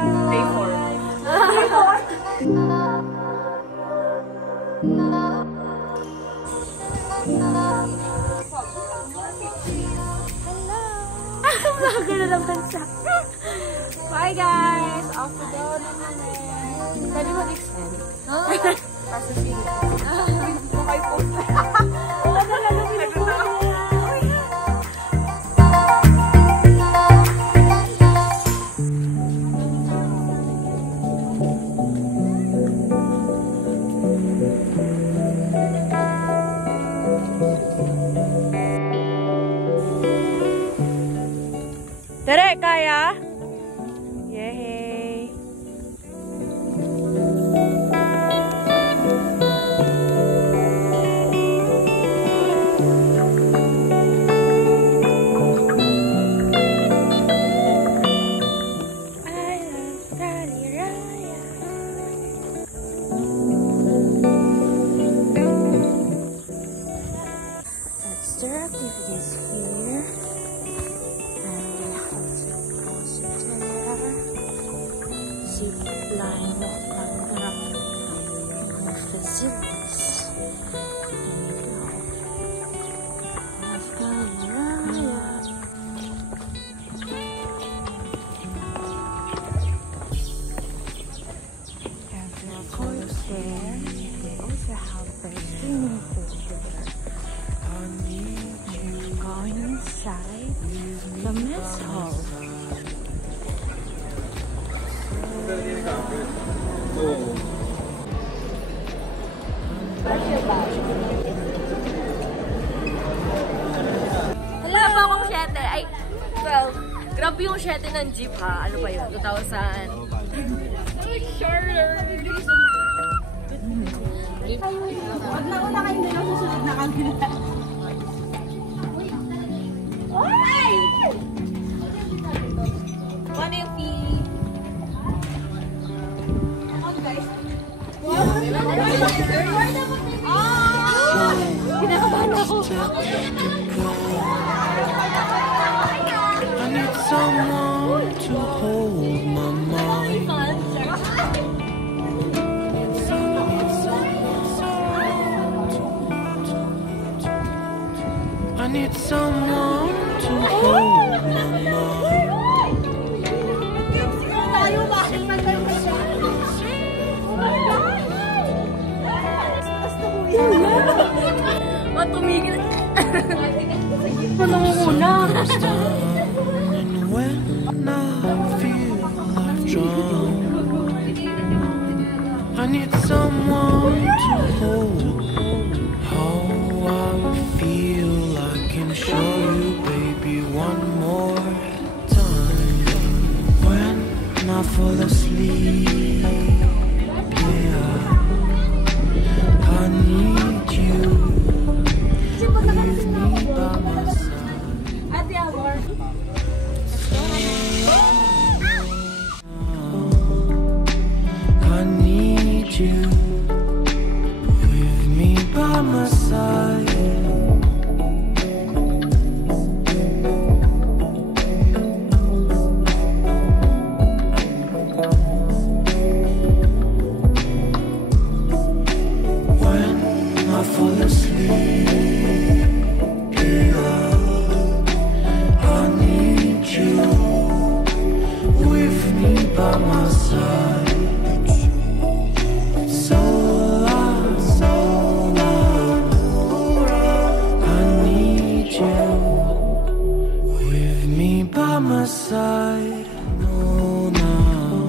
Day 4. Vlogger na naman siya. Bye guys! Off to go na naman. Pwede mag-extend. Pasok sila. Bukay po. Oo na lang. Tere, kaya? Yay! Let's do activities here. Zip line pangarap ng facilities. And of course there, they also have their swimming pool there. Going inside the mess hall. Wala pa akong 7. Ay, 12. Grabe yung 7 ng jeep ha. Ano pa yun? 2,000. Shorter. Wag na una kayo na susunod na kanila. Ay! Ano yung fee? Kinakabahan ako. I need someone to hold my mind. I need someone to hold my mind. Tumigil. Ano muna? And when I feel I've drowned, I need someone to hold. How I feel, I can show you, baby, one more time. When I fall asleep, yeah, I need you. Leave me by my side. Ate Amor. I need you with me by my side. When I fall asleep, by my side, so I need you with me by my side. No, now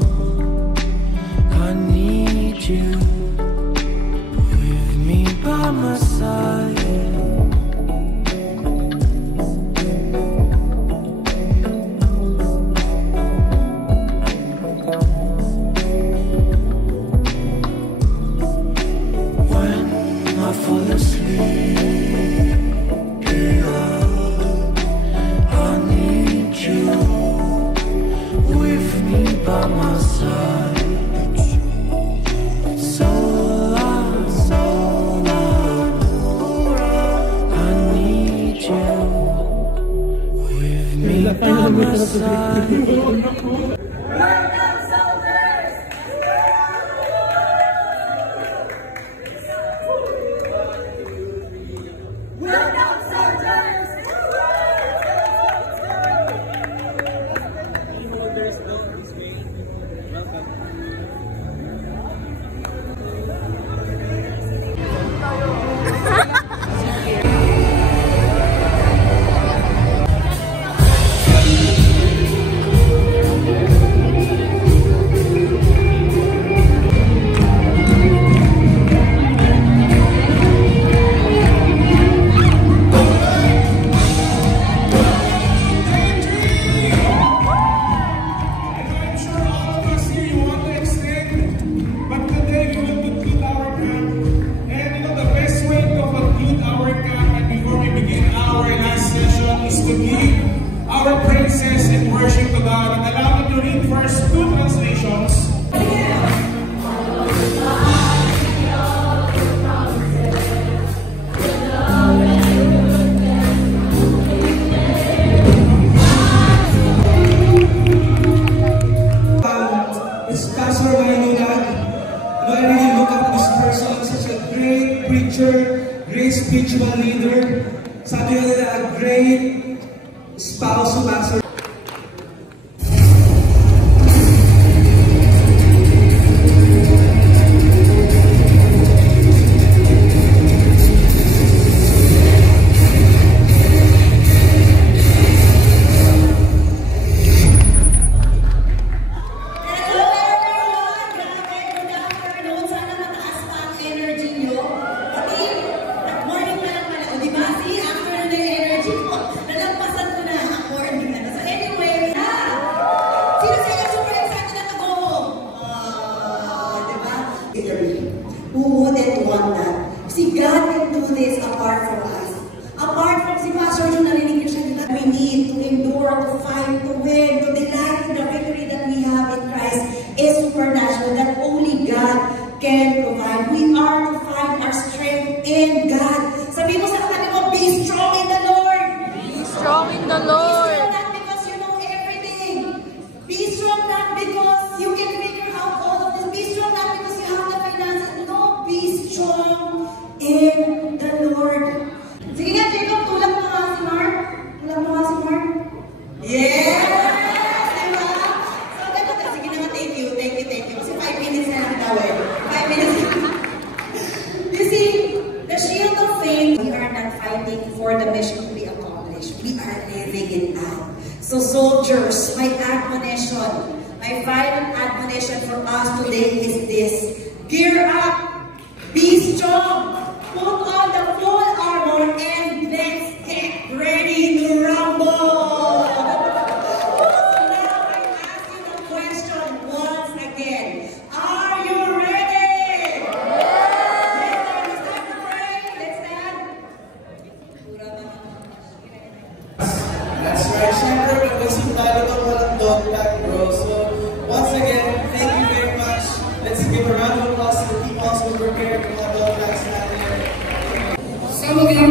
I need you with me by my side. Fall asleep, yeah, I need you with me by my side. So I need you with me by my side. fight, to win, to delight in the victory that we have in Christ is supernatural, that only God can provide. We are to find our strength in God. Sabi mo sa katabi mo, be strong in the Lord. Be strong in the Be Lord. strong not because you know everything. Be strong not because you can figure out all of this. Be strong not because you have the finances. No, be strong in the Lord. Sige nga, Jacob, tulak mo nga si Mark. Tulak mo nga si Mark. Yes! Diba? So, dapat, sige naman, thank you. Kasi 5 minutes na lang daw eh. 5 minutes. You see, the shield of faith, we are not fighting for the mission to be accomplished. We are living it out. So soldiers, my admonition, my final admonition for us today is this. Gear up, be strong, put on the full armor, and let's get ready to rumble. So now I ask you the question once again. Are you ready? Let's start to pray. Let's stand. That's right, syempre, mag-assume tayo itong walang dog tag, bro. So, once again, thank you very much. Let's give a round of applause to the people who prepared the mga dog tags natin. Some of you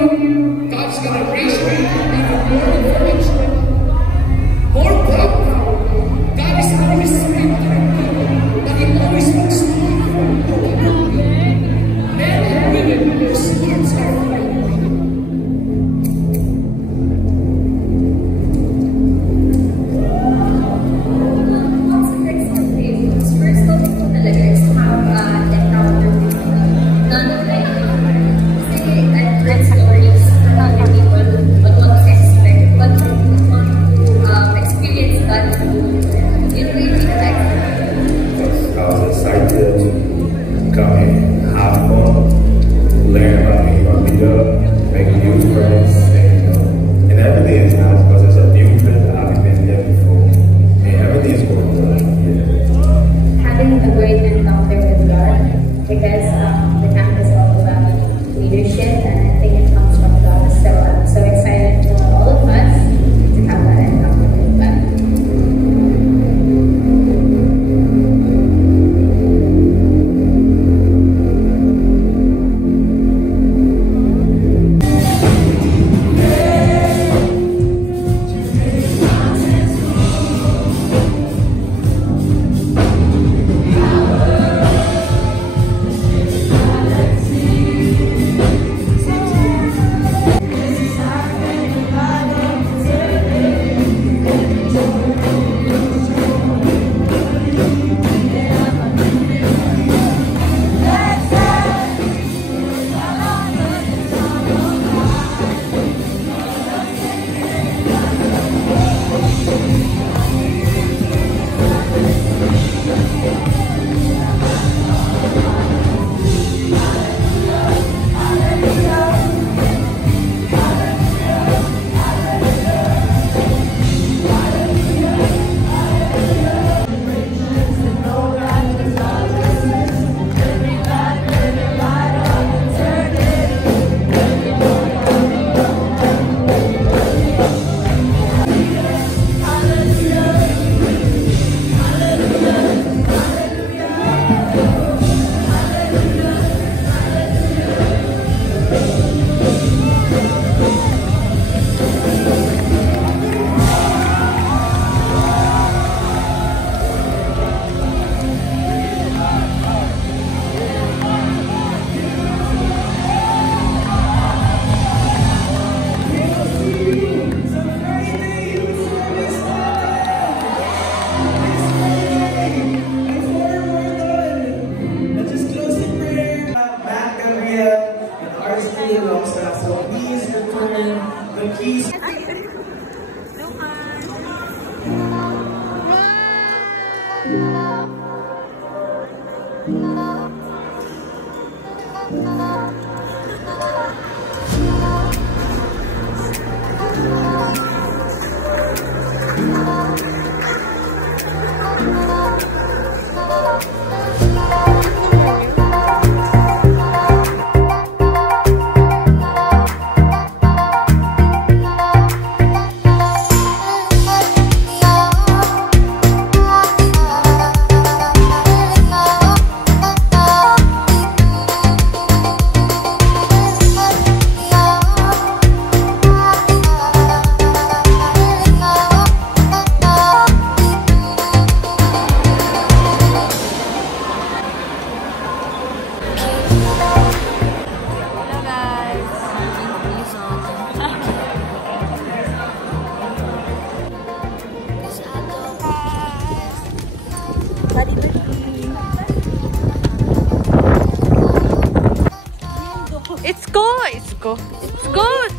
It's good. It's good. It's good.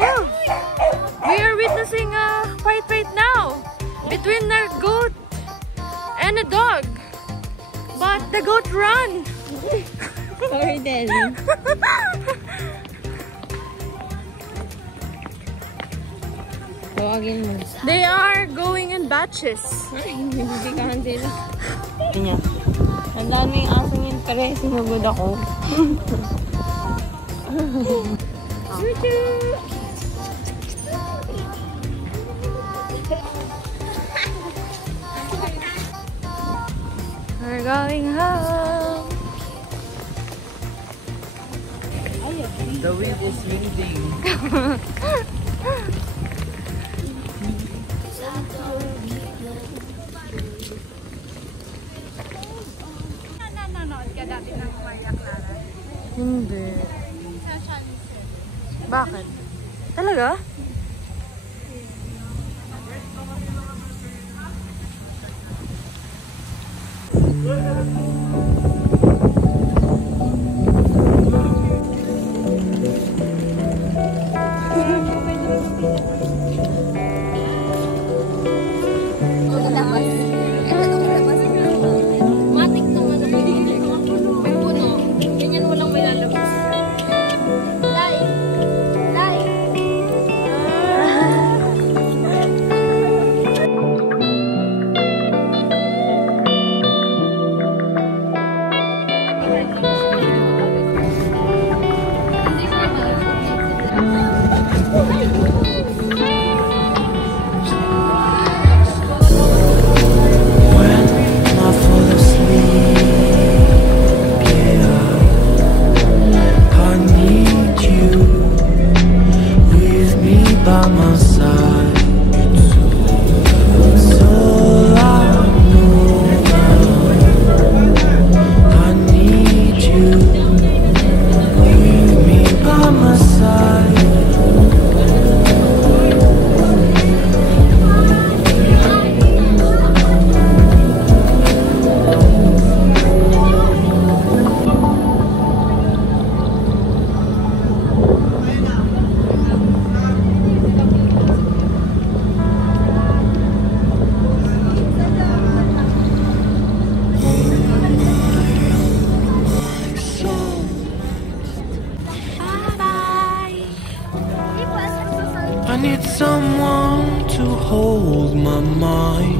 Wow. We are witnessing a fight right now between a goat and a dog. But the goat run. Sorry, Daddy. Tawagin mo. They are going in batches. Bibigyan sila. Kanya. Tandaan mo yung aso niyan, pero sinugod ako. We're going home. The wheel is moving. Nanonood ka dati ng Maria Clara? Hindi. Bakit? Talaga? Matik to nga may puno. Ganyan walang may lalabas. Live. By my side, so I know I need you with me by my side. I need someone to hold my mind.